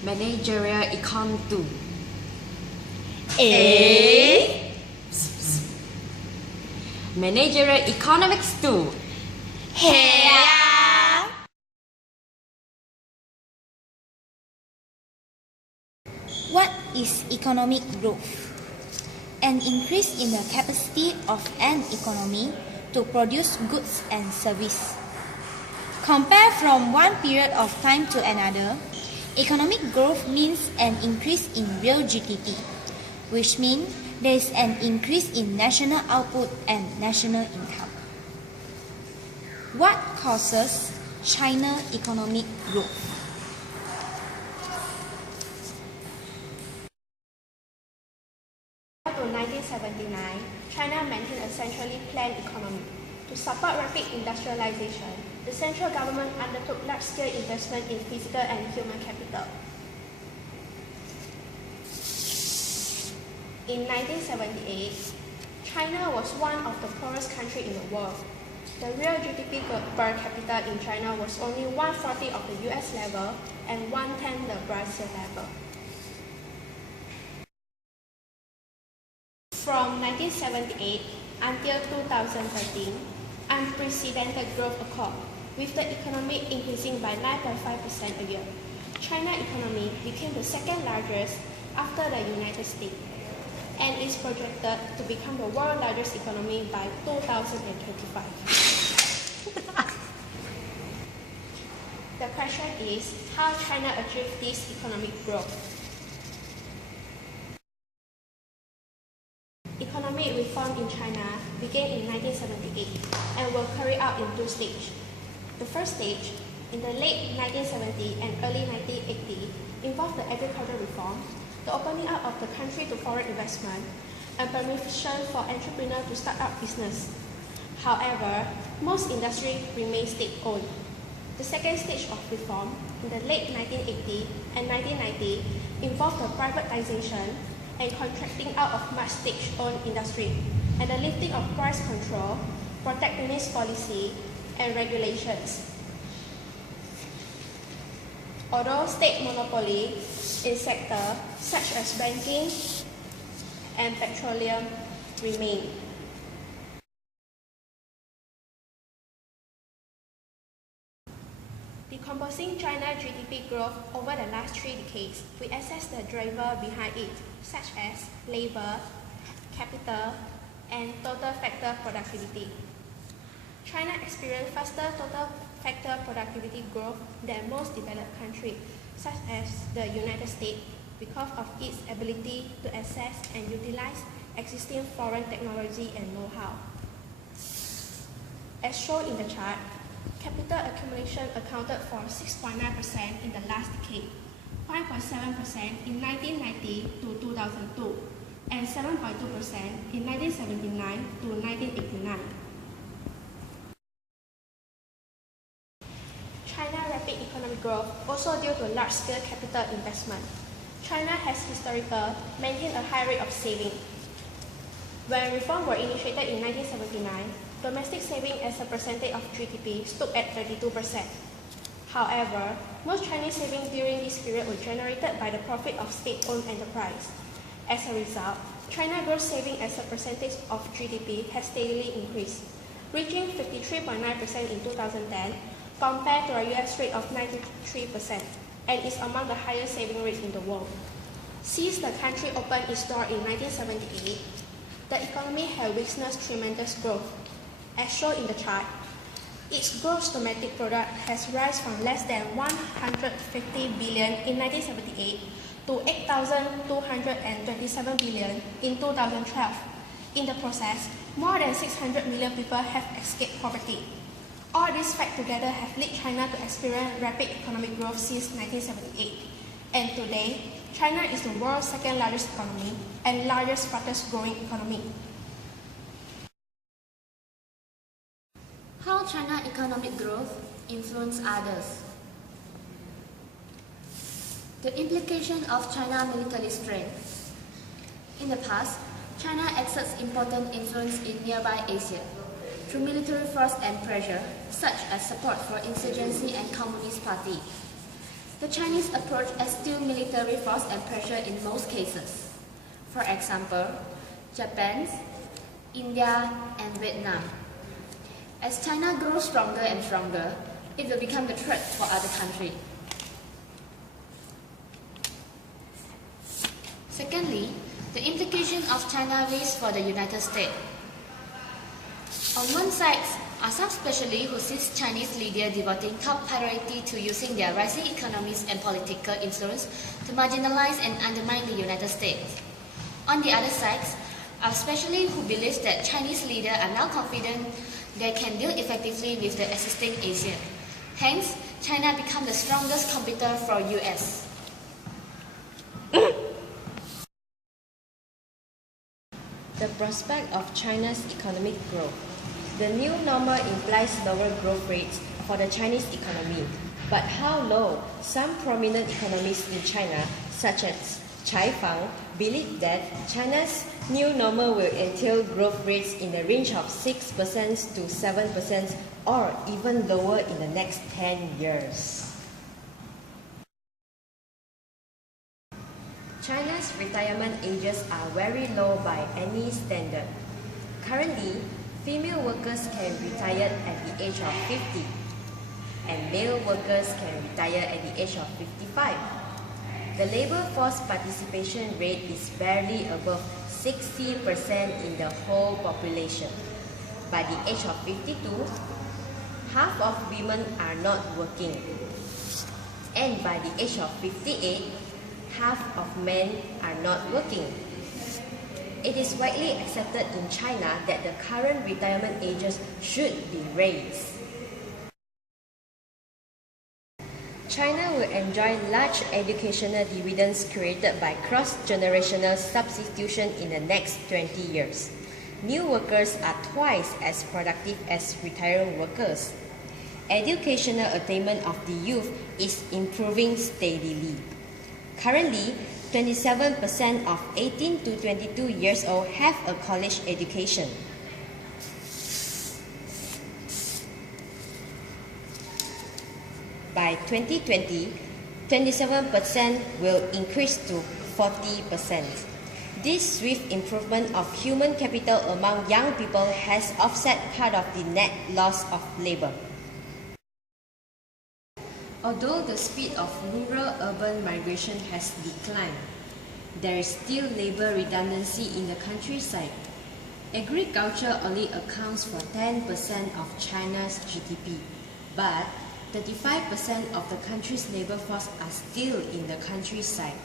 Managerial Econ 2. Managerial Economics 2. What is economic growth? An increase in the capacity of an economy to produce goods and service. Compared from one period of time to another, economic growth means an increase in real GDP, which means there is an increase in national output and national income. What causes China economic growth? To 1979, China maintained a centrally planned economy. To support rapid industrialization, the central government undertook large-scale investment in physical and human capital. In 1978, China was one of the poorest countries in the world. The real GDP per capita in China was only 1/40 of the US level and 1/10 the Brazil level. From 1978 until 2013, unprecedented growth occurred, with the economy increasing by 9.5% a year. China's economy became the second largest after the United States and is projected to become the world's largest economy by 2025. The question is, how China achieved this economic growth? Economic reform in China began in 1978 and were carried out in two stages. The first stage, in the late 1970s and early 1980s, involved the agricultural reform, the opening up of the country to foreign investment, and permission for entrepreneurs to start up business. However, most industry remained state-owned. The second stage of reform, in the late 1980s and 1990s, involved the privatization and contracting out of much state-owned industry, and the lifting of price control, protectionist policy, and regulations. Although state monopoly in sectors such as banking and petroleum remain. Decomposing China's GDP growth over the last 3 decades, we assess the driver behind it, such as labor, capital, and total factor productivity. China experienced faster total factor productivity growth than most developed countries, such as the United States, because of its ability to access and utilize existing foreign technology and know-how. As shown in the chart, capital accumulation accounted for 6.9% in the last decade, 5.7% in 1990 to 2002, and 7.2% in 1979 to 1989. China's rapid economic growth also due to large-scale capital investment. China has historically maintained a high rate of saving. When reforms were initiated in 1979, domestic saving as a percentage of GDP stood at 32%. However, most Chinese savings during this period were generated by the profit of state-owned enterprise. As a result, China's gross saving as a percentage of GDP has steadily increased, reaching 53.9% in 2010 compared to a US rate of 93%, and is among the highest saving rates in the world. Since the country opened its door in 1978, the economy has witnessed tremendous growth. As shown in the chart, its gross domestic product has risen from less than 150 billion in 1978 to 8,227 billion in 2012. In the process, more than 600 million people have escaped poverty. All these facts together have led China to experience rapid economic growth since 1978. And today, China is the world's second largest economy and largest fastest growing economy. How China economic growth influence others. The implication of China military strength. In the past, China exerts important influence in nearby Asia through military force and pressure, such as support for insurgency and Communist Party. The Chinese approach as still military force and pressure in most cases. For example, Japan, India, and Vietnam. As China grows stronger and stronger, it will become the threat for other countries. Secondly, the implication of China race for the United States. On one side are some specialists who sees Chinese leaders devoting top priority to using their rising economies and political influence to marginalize and undermine the United States. On the other side are specialists who believe that Chinese leaders are now confident they can deal effectively with the existing Asia. Hence, China becomes the strongest competitor for US. The prospect of China's economic growth. The new normal implies lower growth rates for the Chinese economy. But how low? Some prominent economists in China, such as Chai Fang, believe that China's new normal will entail growth rates in the range of 6% to 7% or even lower in the next 10 years. China's retirement ages are very low by any standard. Currently, female workers can retire at the age of 50, and male workers can retire at the age of 55. The labor force participation rate is barely above 60% in the whole population. By the age of 52, half of women are not working. And by the age of 58, half of men are not working. It is widely accepted in China that the current retirement ages should be raised. China will enjoy large educational dividends created by cross-generational substitution in the next 20 years. New workers are twice as productive as retired workers. Educational attainment of the youth is improving steadily. Currently, 27% of 18 to 22 years old have a college education. By 2020, 27% will increase to 40%. This swift improvement of human capital among young people has offset part of the net loss of labor. Although the speed of rural-urban migration has declined, there is still labor redundancy in the countryside. Agriculture only accounts for 10% of China's GDP, but 35% of the country's labor force are still in the countryside.